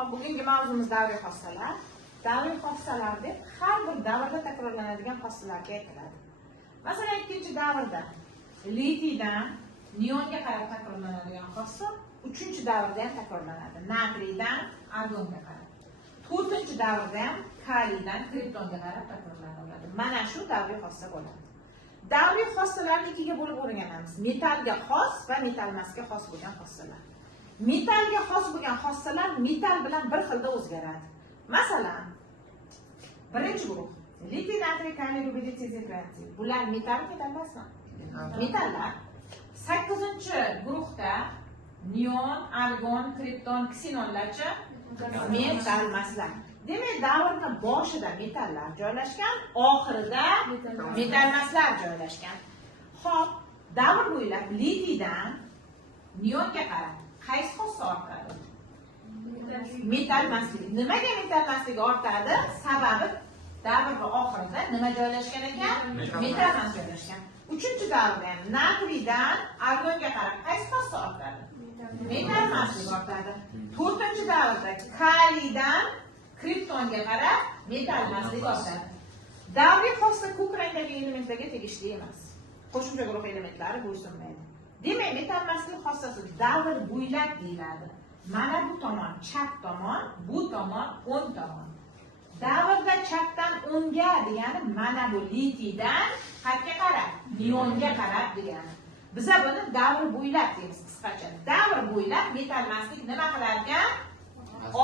Hop, bugungi mavzumiz davriy xossalar. Davriy xossalar deb har bir davrda takrorlanadigan xossalarga aytiladi. Masalan, ikkinchi davrda litiydan neonga qarab takrorlanadigan xossa 3-davrda ham takrorlanadi. Natriydan argonga qarab. 4-davrda ham kaliydan kriptonga qarab takrorlanadi. Mana shu davriy xossa bo'ladi. Davriy xossalarni ikkiga bo'lib o'rganamiz. Metallga xos va metal emasga xos bo'lgan xossalar. Metallga xos bo'lgan xossalar metal bilan bir xilda o'zgaradi. Masalan, birinchi guruh litiy, natriy, kaliy, rubidiy, seziy, franciy. Bular metal emasmi? Metallar. 8-guruhda neon, argon, kripton, ksenonlarcha metal emaslar. Demak, davrning boshida metallar joylashgan, oxirida metal emaslar joylashgan. Xo'p, davr bo'ylab litiydan neonga qarab qaysi xossa ortadi? Metal emasligi. Nimaga metal emasligi ortadi? Sababi davrning oxirida nima joylashgan ekan? Metal emas joylashgan. 3-davrda ham natriydan argonga qarab qaysi xossa ortadi? Metal emasligi ortadi. 4-davrda kaliydan kriptonga qarab metal emasligi ortadi. Davriy xossa ko'k rangdagi elementlarga tegishli emas. Qo'shimcha guruh elementlari bo'ysunmaydi. Demak, metal emasligi xossasi davr bo'ylab deyiladi. Mana bu tomon chap tomon, bu tomon o'ng tomon. Davrda chapdan o'ngga degani mana bu litiydan qayerga qarab, neonga qarab degani. Biza buni davr bo'ylab deymiz qisqacha. Davr bo'ylab metal emasligi nima qilar ekan?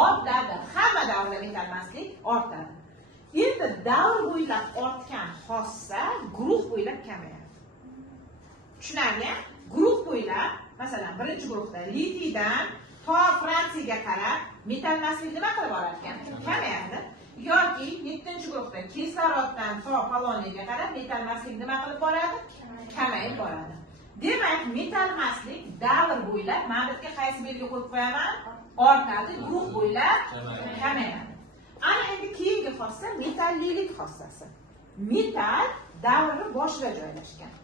Ortadi. Hamma davrda metal emaslik ortadi. Endi davr bo'ylab ortgan xossa guruh bo'ylab kamayadi. Tushunarli? Guruh bo'ylab, masalan, birinchi guruhda litiydan to Fransiyaga qarab metal emaslik nima qilib borar ekan? Kamayadi. Yoki 7-guruhda kisloroddan to poloniyaga qarab metal emaslik nima qilib boradi? Kamayib boradi. Demak, metal emaslik davr bo'ylab mana bu yerga qaysi belgi qo'yib qo'yaman? Ortadi, guruh bo'ylab kamayadi. Ana endi keyingi xossa metallilik xossasi. Metal davrning boshida joylashgan.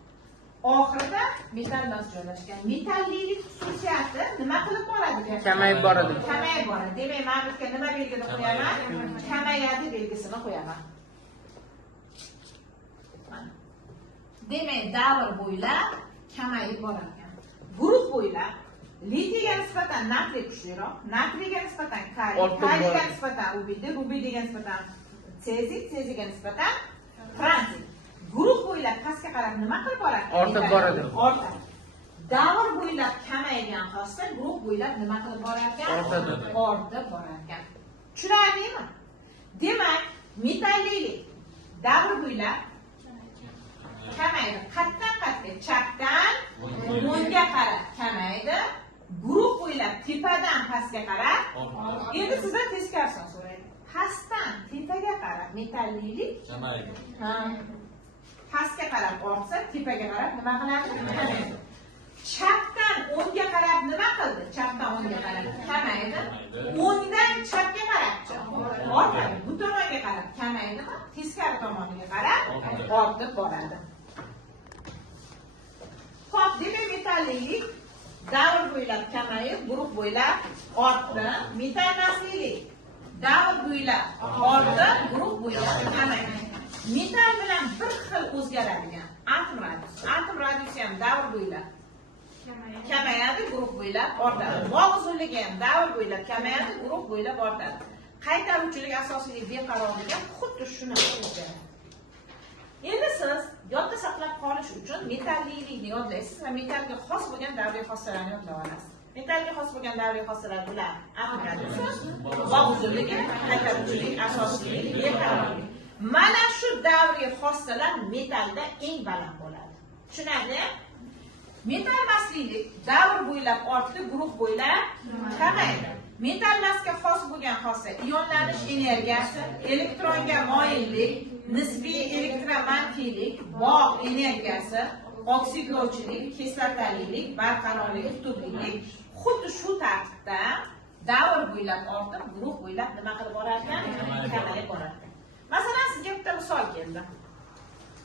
Oxirida metal emas joylashgan. Metallilik xususiyati nima qilib boradi? Kamayib boradi. Kamayib boradi. Demak, mana bu yerga nima belgini qo'yaman? Kamayadi belgisini qo'yaman. Demak, davr bo'ylab kamayib borar ekan. Guruh bo'ylab litiyga nisbatan natriy kuchliroq, natriyga nisbatan kaliy, kaliyga nisbatan rubidiy, rubidiyga nisbatan seziy, seziyga nisbatan franciy. Guruh bo'ylab pastga qarab nima qilib boradi? Ortib boradi. Ortadi. Davr bo'ylab kamaygan xossa guruh bo'ylab nima qilib borar ekan? Ortadi. Ortib borar ekan. Tushunarlimi? Demak, metallilik davr bo'ylab kamaydi. Qatdan-qatga chapdan o'ngga qarab kamaydi. Guruh bo'ylab tepadan pastga qarab. Endi sizdan teskarisini so'rayman. Pastdan tepaga qarab metallilik kamaydi. Pastga qarab ortsa, tepaga qarab nima qiladi? Kamaydi. Chapdan o'ngga qarab nima qildi? Chapdan o'ngga qarab kamaydi. O'ngdan chapga qarabchi ortadi. Bu tomonga qarab kamaydimi? Teskari tomoniga qarab ortib boradi. Xo'p, demak metallilik davr bo'ylab kamayib, guruh bo'ylab ortdi. Metal emaslik davr bo'ylab ortdi, guruh bo'ylab kamaydi. Metal bilan bir xil o'zgaradigan atom radiusi. Atom radiusi ham davr bo'ylab kamayadi, guruh bo'ylab ortadi. Bog' uzunligi ham davr bo'ylab kamayadi, guruh bo'ylab ortadi. Qaytaruvchilik asosligi beqarorligi xuddi shunaqa o'zgaradi. Endi siz yodda saqlab qolish uchun metallilikni yodlaysiz va metalga xos bo'lgan davriy xossalarni yodlab olasiz. Metalga xos bo'lgan davriy xossalar bular: atom radiusi, bog' uzunligi, qaytaruvchilik asosligi, beqarorlik. Mana shu davriy xossalar metalda eng baland bo'ladi. Tushunarli? Metal emaslik davr bo'ylab ortdi, guruh bo'ylab kamaydi. Metal emasga xos bo'lgan xossa ionlanish energiyasi, elektronga moyillik, nisbiy elektromanfiylik, bog' energiyasi, oksidlovchilik, kislotalilik, barqarorlik, tuturlik xuddi shu tartibda davr bo'ylab ortib, guruh bo'ylab nima qilib borar ekan? Kamayib borar ekan. Masalan, sizga bitta misol keldi.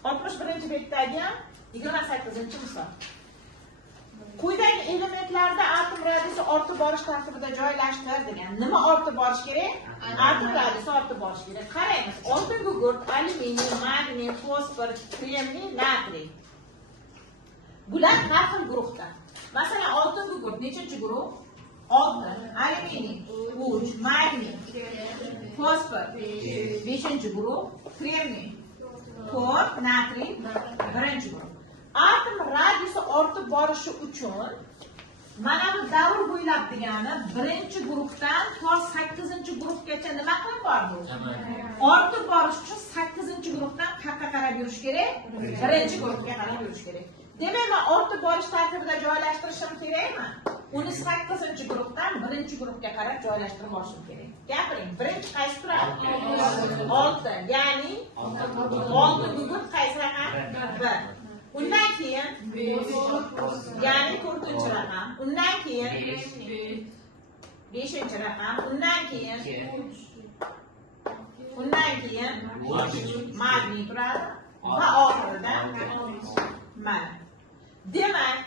61-betdagi 28-misol. Quyidagi elementlarda atom radiusi ortib borish tartibida joylashtir degan. Nima ortib borish kerak? Atom radiusi ortib borish kerak. Qaraymiz. Oltin gugurt, alyuminiy, magniy, fosfor, kremniy, natriy. Bular har xil guruhda. Masalan, oltin gugurt nechinchi guruh? 6, alyuminiy 3, magniy, fosfor 5-chi guruh, kremniy 4, natriy 1-chi guruh. Atom radiusi ortib borishi uchun mana bu davr bo'ylab degani 1-chi guruhdan to 8-chi guruhgacha nima qilib bordi? Ortib borish uchun 8-chi guruhdan qayerga qarab yurish kerak? 1-chi guruhga qarab yurish kerak. Demak, men ortib borish tartibida joylashtirishim kerakmi? Uni 8-chi guruhdan 1-chi guruhga qarab joylashtirib borishim kerak. Gapiring, birinchi qaysi turadi? 6. Ya'ni 6 gugurt qaysi raqam? 1. Undan keyin ya'ni 4-chi raqam, undan keyin 5-chi raqam, undan keyin magniy turadi va oxirida mana. Demak,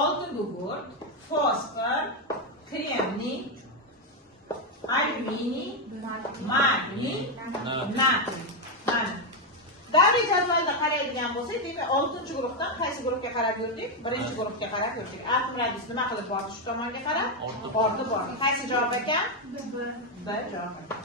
oltin gugurt, fosfor, kremniy, alyuminiy, magniy, natriy. Mana. Davriy jadvalda qaraydigan bo'lsak, demak 6-chi guruhdan qaysi guruhga qarab yurdik? 1-chi guruhga qarab yurdik. Atom radiusi nima qilib bordi shu tomonga qarab? Ortib bordi. Qaysi javob ekan? B javob ekan.